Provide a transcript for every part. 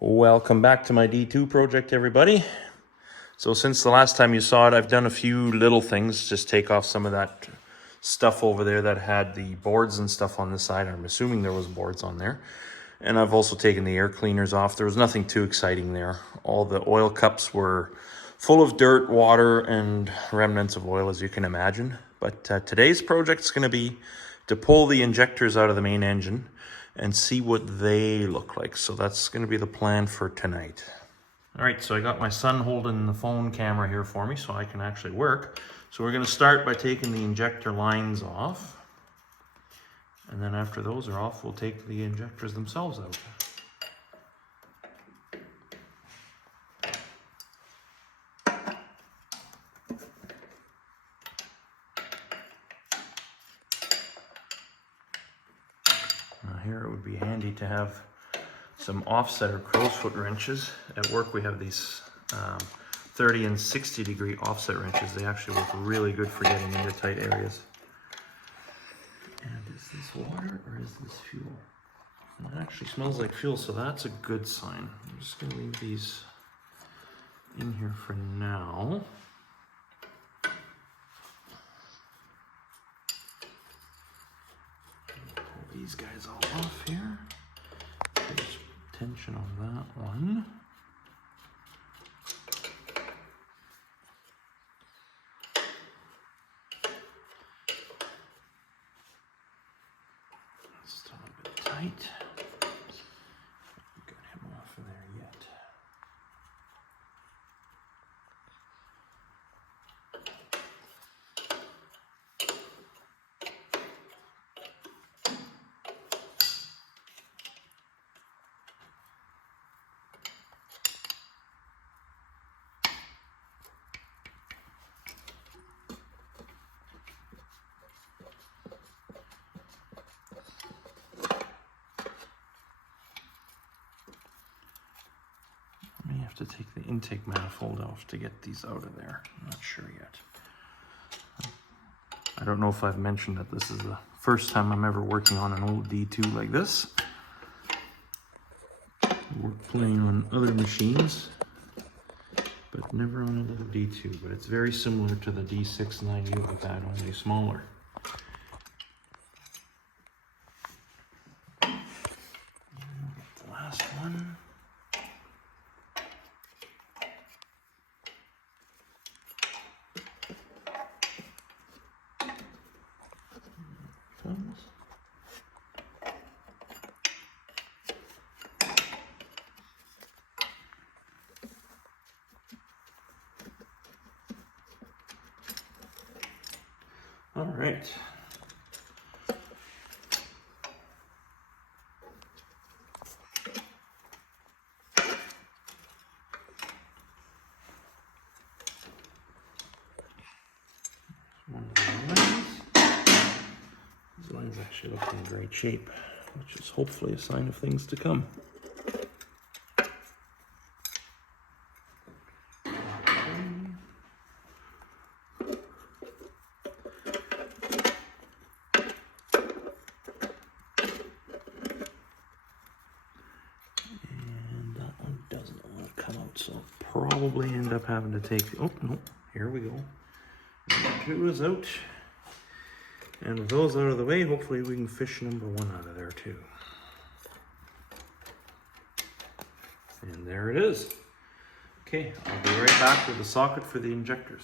Welcome back to my D2 project, everybody. So since the last time you saw it, I've done a few little things, just take off some of that stuff over there that had the boards and stuff on the side. I'm assuming there was boards on there. And I've also taken the air cleaners off. There was nothing too exciting there. All the oil cups were full of dirt, water, and remnants of oil, as you can imagine. But today's project is going to be to pull the injectors out of the main engine and see what they look like. So that's going to be the plan for tonight. All right, so I got my son holding the phone camera here for me so I can actually work. So we're going to start by taking the injector lines off. And then after those are off, we'll take the injectors themselves out. Here it would be handy to have some offset or crow's foot wrenches. At work we have these 30 and 60 degree offset wrenches. They actually work really good for getting into tight areas. And is this water or is this fuel? Well, it actually smells like fuel, so that's a good sign. I'm just going to leave these in here for now. Pull these guys all off here. There's tension on that one. That's still a bit tight. Got him off of there yet. To take the intake manifold off to get these out of there. I'm not sure yet. I don't know if I've mentioned that this is the first time I'm ever working on an old D2 like this. I work playing on other machines, but never on a little D2. But it's very similar to the D69U I've had, only smaller. And we'll get the last one. All right. One of the lines. This line's actually looking in great shape, which is hopefully a sign of things to come. So probably end up having to take, oh no, here we go. Two is out. And with those out of the way, hopefully we can fish number one out of there too. And there it is. Okay, I'll be right back with the socket for the injectors.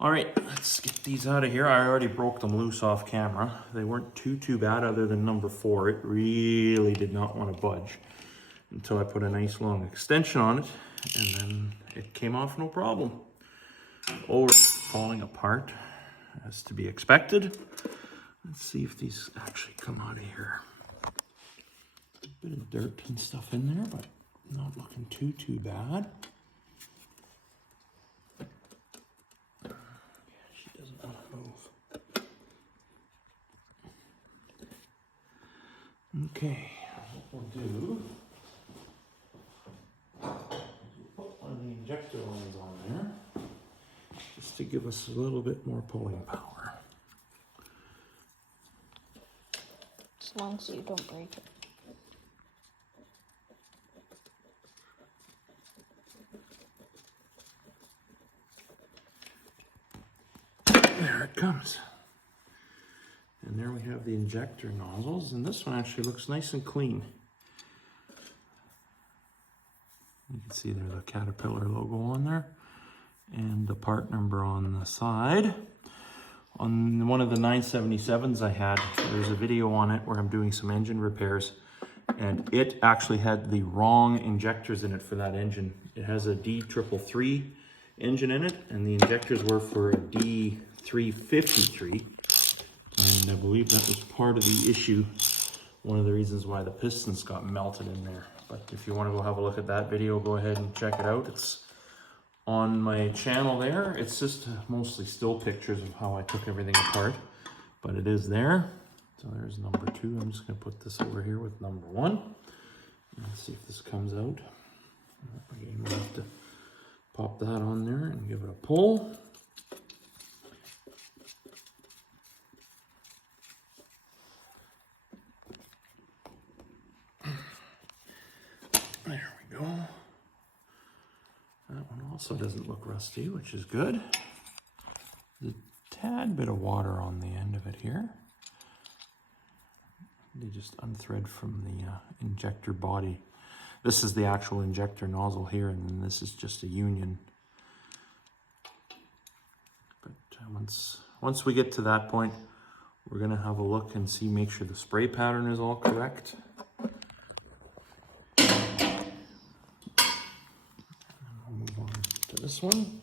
All right, let's get these out of here. I already broke them loose off camera. They weren't too bad other than number 4. It really did not want to budge until I put a nice long extension on it, and then it came off no problem. Oh, it's falling apart as to be expected. Let's see if these actually come out of here. A bit of dirt and stuff in there, but not looking too bad. Yeah, she doesn't want to move. Okay, what we'll do, put one of the injector lines on there, just to give us a little bit more pulling power. As long as you don't break it. comes. And there we have the injector nozzles, and this one actually looks nice and clean. You can see there's a Caterpillar logo on there, and the part number on the side. On one of the 977s I had, there's a video on it where I'm doing some engine repairs, and it actually had the wrong injectors in it for that engine. It has a D333 engine in it, and the injectors were for a D353, and I believe that was part of the issue, one of the reasons why the pistons got melted in there. But if you want to go have a look at that video, go ahead and check it out. It's on my channel there. It's just mostly still pictures of how I took everything apart, but it is there. So there's number 2. I'm just going to put this over here with number 1. Let's see if this comes out. Again, we'll have to pop that on there and give it a pull. There we go. That one also doesn't look rusty, which is good. There's a tad bit of water on the end of it here. They just unthread from the injector body. This is the actual injector nozzle here, and then this is just a union. But once we get to that point, we're gonna have a look and see, make sure the spray pattern is all correct. To this one.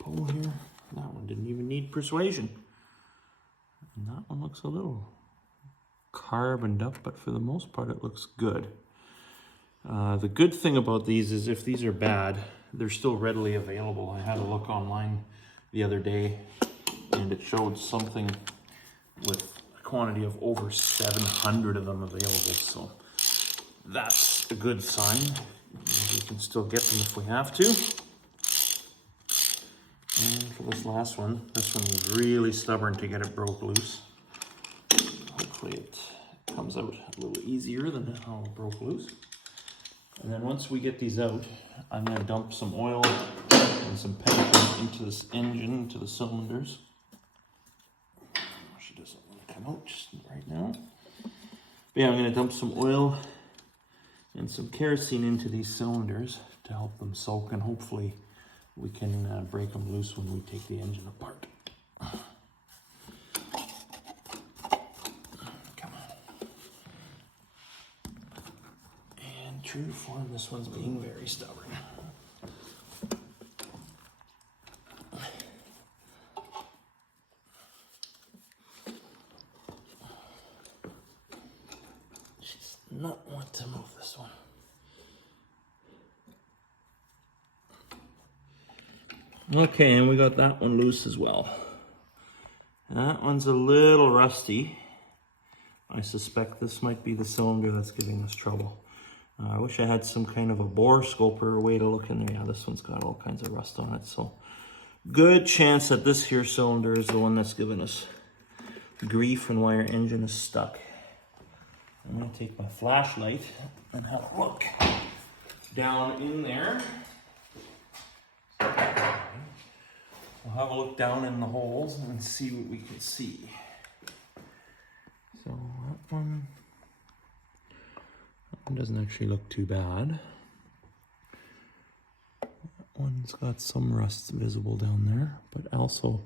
Pull here. That one didn't even need persuasion. And that one looks a little carboned up, but for the most part it looks good. The good thing about these is if these are bad, they're still readily available. I had a look online the other day, and it showed something with a quantity of over 700 of them available. So that's a good sign. We can still get them if we have to. And for this last one, this one was really stubborn to get it broke loose. Hopefully it comes out a little easier than how it broke loose. And then once we get these out, I'm going to dump some oil and some petrol into this engine, into the cylinders. She doesn't want to come out just right now. But yeah, I'm going to dump some oil and some kerosene into these cylinders to help them soak, and hopefully we can break them loose when we take the engine apart. True to form, this one's being very stubborn. She does not want to move this one. Okay, and we got that one loose as well. That one's a little rusty. I suspect this might be the cylinder that's giving us trouble. I wish I had some kind of a bore scope or a way to look in there. Yeah, this one's got all kinds of rust on it, so good chance that this here cylinder is the one that's giving us grief and why our engine is stuck. I'm going to take my flashlight and have a look down in there. We'll have a look down in the holes and see what we can see. So that one doesn't actually look too bad. That one's got some rust visible down there, but also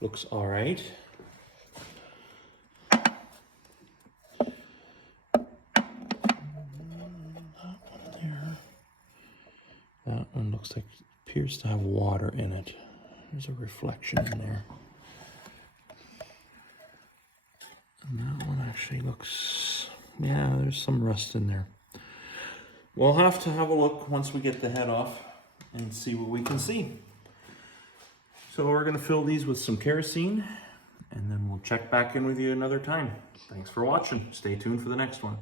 looks all right. That one there. That one looks like it appears to have water in it. There's a reflection in there. And that one actually looks, yeah, there's some rust in there. We'll have to have a look once we get the head off and see what we can see. So we're going to fill these with some kerosene, and then we'll check back in with you another time. Thanks for watching. Stay tuned for the next one.